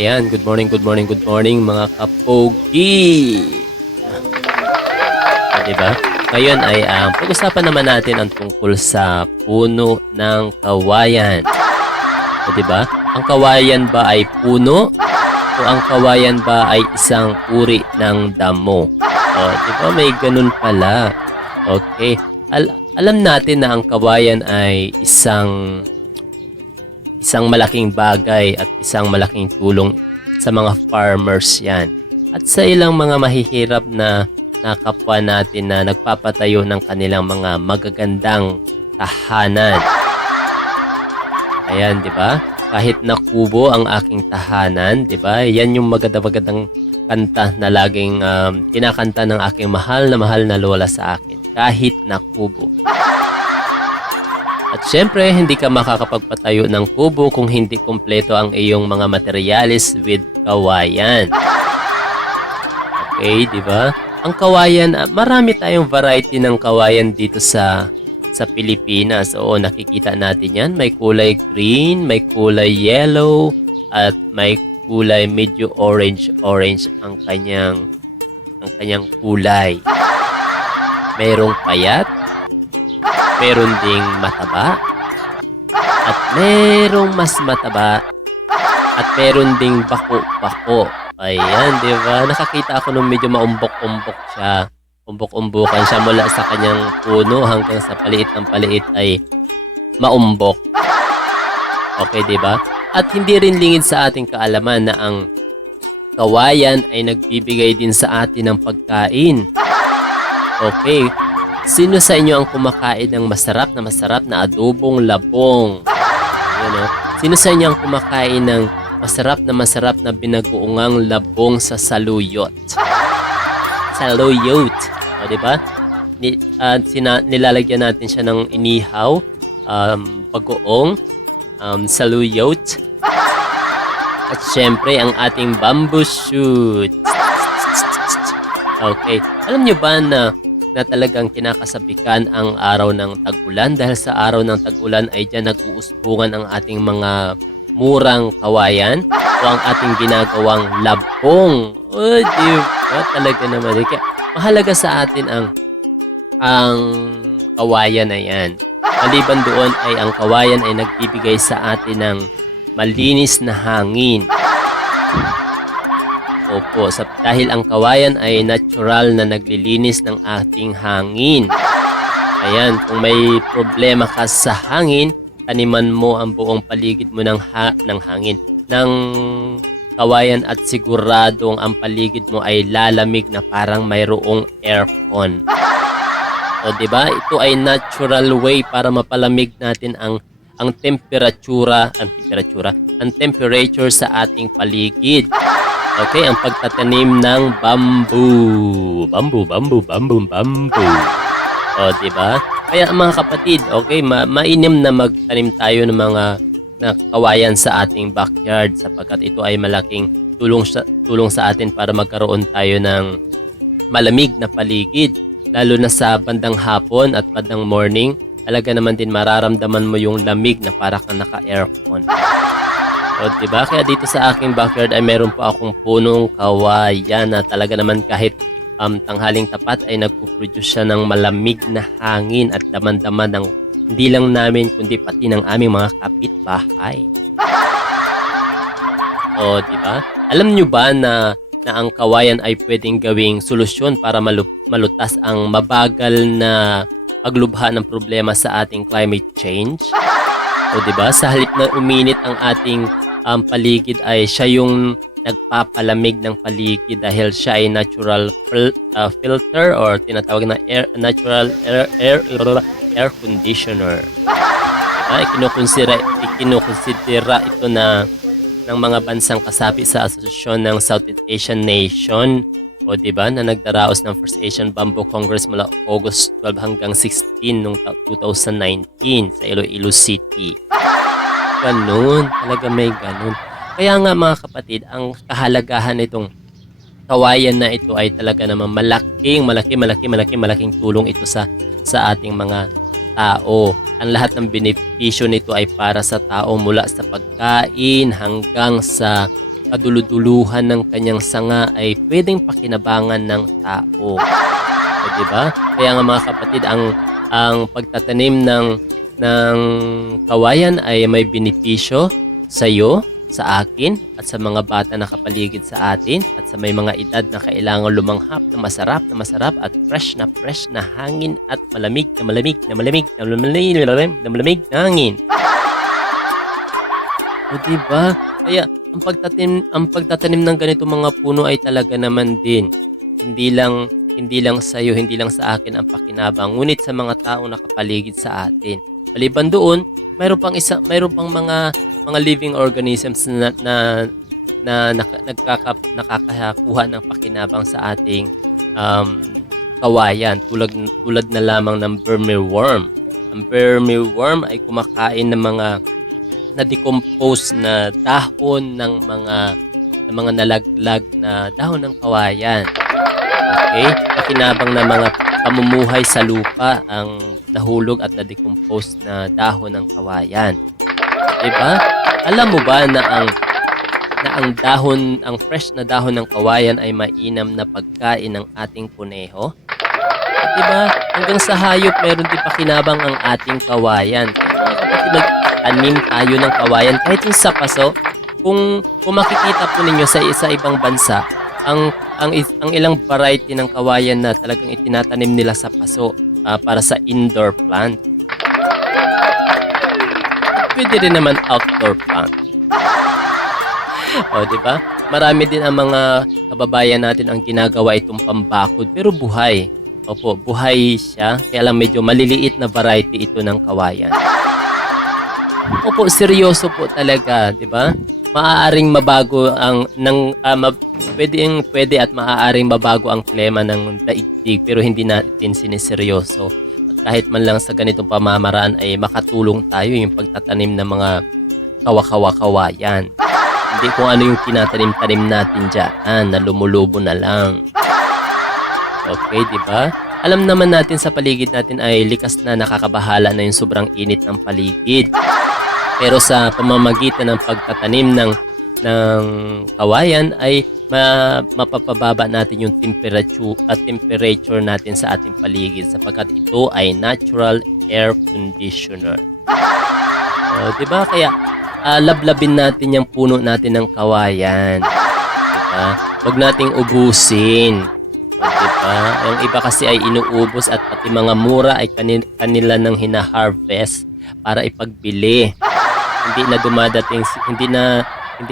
Ayan, good morning mga kapogi. Diba? Ngayon ay pag-usapan naman natin ang tungkol sa puno ng kawayan. Diba? Ang kawayan ba ay puno o ang kawayan ba ay isang uri ng damo? Diba? May ganun pala. Okay. Alam natin na ang kawayan ay isang malaking bagay at isang malaking tulong sa mga farmers yan. At sa ilang mga mahihirap na kapwa natin na nagpapatayo ng kanilang mga magagandang tahanan. Ayan, di ba? Kahit na kubo ang aking tahanan, di ba? Yan yung magandang kanta na laging kinakanta ng aking mahal na lola sa akin. Kahit na kubo. At syempre, hindi ka makakapagpatayo ng kubo kung hindi kumpleto ang iyong mga materyales with kawayan. Okay, di ba? Ang kawayan, marami tayong variety ng kawayan dito sa Pilipinas. Oo, nakikita natin yan. May kulay green, may kulay yellow, at may kulay medyo orange ang kanyang kulay. Merong payat, meron ding mataba, at merong mas mataba, at meron ding bako-bako. Ayan, di ba? Nakakita ako nung medyo maumbok-umbok siya. Umbok-umbukan siya mula sa kanyang puno hanggang sa paliit ng paliit ay maumbok. Okay, di ba? At hindi rin lingid sa ating kaalaman na ang kawayan ay nagbibigay din sa atin ng pagkain. Okay. Sino sa inyo ang kumakain ng masarap na adobong labong? Ano? Sino sa inyo ang kumakain ng masarap na binagoongang labong sa saluyot? Saluyot. O, diba? Nilalagyan natin siya ng inihaw, bagoong, saluyot, at syempre ang ating bamboo shoot. Okay. Alam nyo ba na talagang kinakasabikan ang araw ng tag-ulan dahil sa araw ng tag-ulan ay dyan nag-uusbungan ang ating mga murang kawayan o ang ating ginagawang labong. O, diba? Talaga naman. Kaya mahalaga sa atin ang kawayan na yan. Maliban doon ay ang kawayan ay nagbibigay sa atin ng malinis na hangin. Opo, dahil ang kawayan ay natural na naglilinis ng ating hangin. Ayan, kung may problema ka sa hangin, taniman mo ang buong paligid mo ng hangin, ng kawayan at siguradong ang paligid mo ay lalamig na parang mayroong aircon. O, diba? Ito ay natural way para mapalamig natin ang temperature sa ating paligid. Okay, ang pagtatanim ng bamboo. O, diba? Kaya mga kapatid, okay, mainam na magtanim tayo ng mga kawayan sa ating backyard sapagkat ito ay malaking tulong sa atin para magkaroon tayo ng malamig na paligid. Lalo na sa bandang hapon at bandang morning, talaga naman din mararamdaman mo yung lamig na para kang naka-aircon. O, diba? Kaya dito sa aking backyard ay meron pa akong punong kawayan na talaga naman kahit tanghaling tapat ay nagpo-produce siya ng malamig na hangin at daman-daman ng hindi lang namin kundi pati ng aming mga kapitbahay. O, diba? Alam nyo ba na ang kawayan ay pwedeng gawing solusyon para malutas ang mabagal na paglubha ng problema sa ating climate change? O, diba? Sa halip na uminit ang ating paligid ay siya yung nagpapalamig ng paligid dahil siya ay natural filter or tinatawag na natural air conditioner. Ikinukonsidera ito ng mga bansang kasapi sa asosasyon ng Southeast Asian Nation o, diba, na nagdaraos ng First Asian Bamboo Congress mula August 12 hanggang 16 noong 2019 sa Iloilo City. Ganun, talaga may ganun. Kaya nga mga kapatid, ang kahalagahan nitong kawayan na ito ay talaga naman malaking tulong ito sa ating mga tao. Ang lahat ng benepisyo nito ay para sa tao mula sa pagkain hanggang sa kaduluduluhan ng kanyang sanga ay pwedeng pakinabangan ng tao. O, diba? Kaya nga mga kapatid, ang pagtatanim ng kawayan ay may benepisyo sa iyo, sa akin, at sa mga bata na kapaligid sa atin, at sa may mga edad na kailangan lumanghap na masarap at fresh na hangin at malamig na hangin. O, diba? Kaya ang pagtatanim ng ganito mga puno ay talaga naman din hindi lang sa iyo, hindi lang sa akin ang pakinabang, ngunit sa mga taong nakapaligid sa atin. Maliban doon, mayroon pang mga living organisms na nakakakuha ng pakinabang sa ating kawayan, tulad na lamang ng vermeworm. Ang vermeworm ay kumakain ng mga na-decompose na dahon ng mga nalaglag na dahon ng kawayan. Okay? Pakinabang na mga pamumuhay sa lupa ang nahulog at na-decompose na dahon ng kawayan. Diba? Alam mo ba na ang fresh na dahon ng kawayan ay mainam na pagkain ng ating kuneho? Diba? Hanggang sa hayop, meron din pakinabang ang ating kawayan. Nagtanim tayo ng kawayan kahit yung sa paso. Kung makikita po ninyo sa ibang bansa, ang ilang variety ng kawayan na talagang itinatanim nila sa paso para sa indoor plant. Pwede rin naman outdoor plant. O, diba? Marami din ang mga kababayan natin ang ginagawa itong pambakod, pero buhay. Opo, buhay siya, kaya lang medyo maliliit na variety ito ng kawayan. Opo, seryoso po talaga, di ba? Maaaring mabago pwede at maaaring mabago ang klima ng daigdig, pero hindi natin siniseryoso. At kahit man lang sa ganitong pamamaraan ay makatulong tayo yung pagtatanim ng mga kawayan. Hindi kung ano yung tinatanim-tanim natin dyan na lumulubo na lang. Okay, di ba? Alam naman natin sa paligid natin ay likas na nakakabahala na yung sobrang init ng paligid. Pero sa pamamagitan ng pagtatanim ng kawayan ay mapapababa natin yung temperature natin sa ating paligid sapagkat ito ay natural air conditioner. So, diba? Kaya lablabin natin yung puno natin ng kawayan. Huwag nating ubusin. Diba? Yung iba kasi ay inuubos at pati mga mura ay kanila nang hina-harvest para ipagbili. Hindi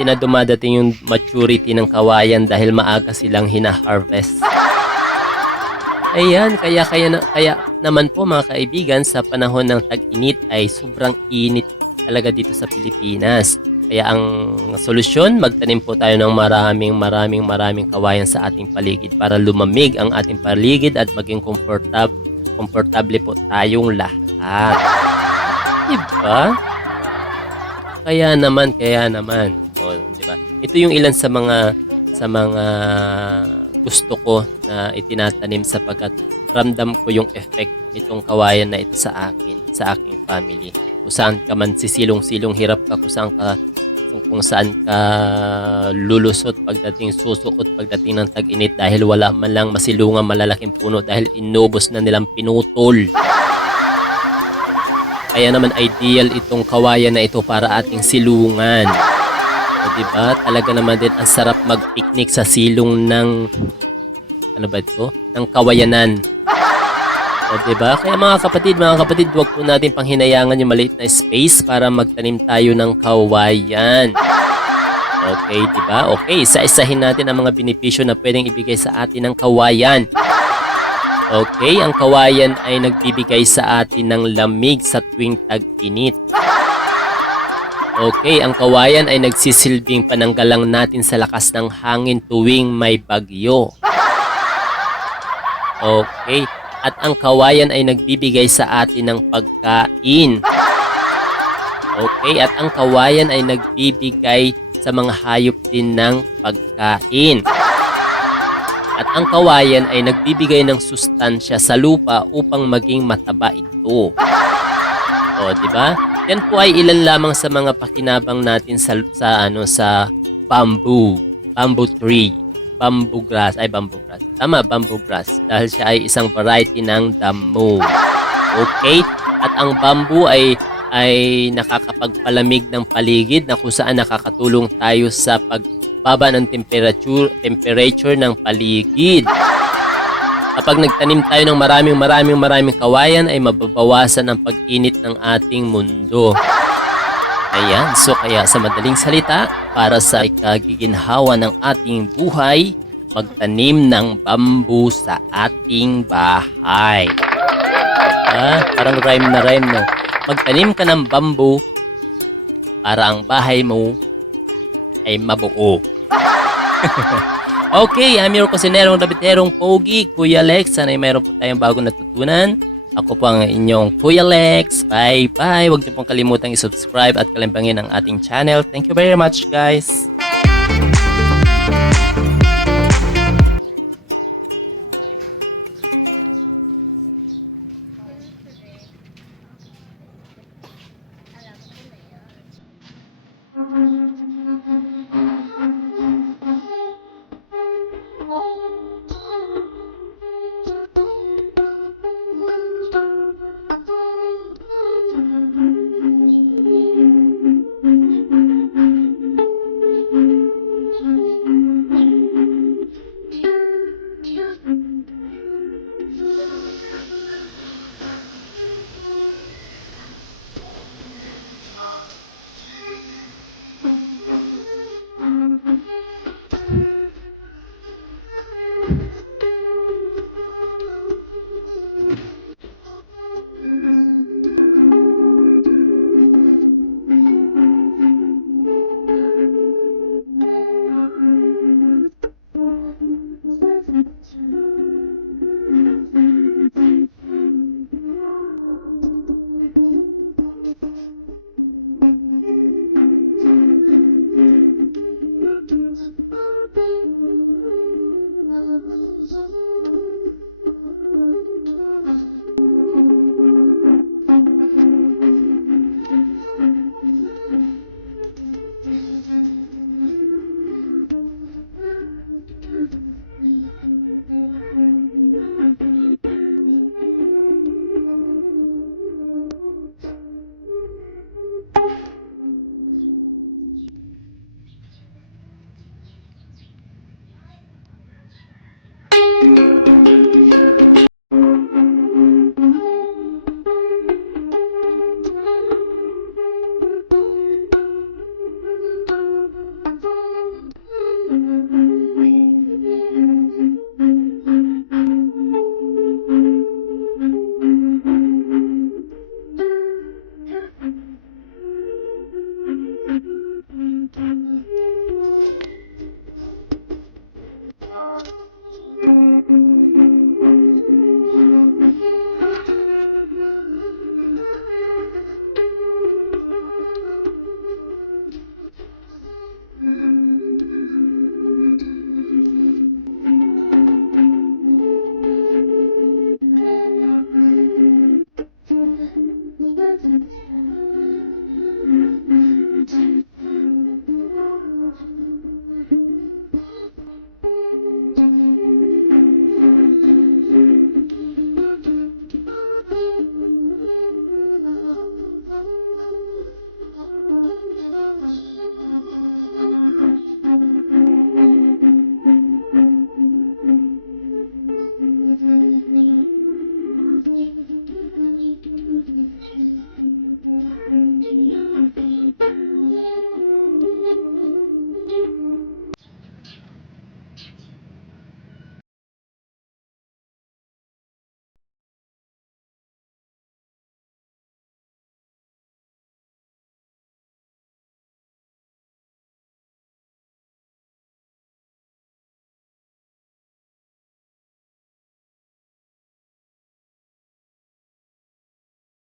na dumadating yung maturity ng kawayan dahil maaga silang hina-harvest. Ayan, kaya naman po mga kaibigan, sa panahon ng tag-init ay sobrang init talaga dito sa Pilipinas. Kaya ang solusyon, magtanim po tayo ng maraming kawayan sa ating paligid para lumamig ang ating paligid at maging komportable po tayong lahat. Diba? Kaya naman. O, diba? Ito yung ilan sa mga gusto ko na itinatanim sapagkat ramdam ko yung effect nitong kawayan na ito sa aking family. Kung saan ka man sisilong-silong, hirap ka kung saan ka lulusot susukot pagdating ng tag-init dahil wala man lang masilungan malalaking puno dahil inubos na nilang pinutol. Kaya naman ideal itong kawayan na ito para ating silungan. Diba? Talaga naman din ang sarap mag-picnic sa silong ng kawayanan. O, diba? Kaya mga kapatid, huwag po natin panghinayangan yung maliit na space para magtanim tayo ng kawayan. Okay, diba? Okay, isa-isahin natin ang mga benepisyo na pwedeng ibigay sa atin ng kawayan. Okay, ang kawayan ay nagbibigay sa atin ng lamig sa tuwing tag-init. Okay, ang kawayan ay nagsisilbing pananggalang natin sa lakas ng hangin tuwing may bagyo. Okay, at ang kawayan ay nagbibigay sa atin ng pagkain. Okay, at ang kawayan ay nagbibigay sa mga hayop din ng pagkain. At ang kawayan ay nagbibigay ng sustansya sa lupa upang maging mataba ito. O, di ba? Yan po ay ilan lamang sa mga pakinabang natin sa bamboo tree, bamboo grass. Tama, bamboo grass. Dahil siya ay isang variety ng damo. Okay? At ang bamboo ay nakakapagpalamig ng paligid na kung saan nakakatulong tayo sa pagbaba ng temperature ng paligid. Kapag nagtanim tayo ng maraming kawayan ay mababawasan ang pag-init ng ating mundo. Ayan, so kaya sa madaling salita, para sa ikagiginhawa ng ating buhay, magtanim ng bamboo sa ating bahay. Parang rhyme na. Magtanim ka ng bamboo para ang bahay mo ay mabuo. Okay, I'm your kusinerong labiterong pogi, Kuya Lex. Sana'y mayroon po tayong bagong natutunan. Ako po ang inyong Kuya Lex. Bye-bye. Huwag niyo pong kalimutang i-subscribe at kalimbangin ang ating channel. Thank you very much, guys.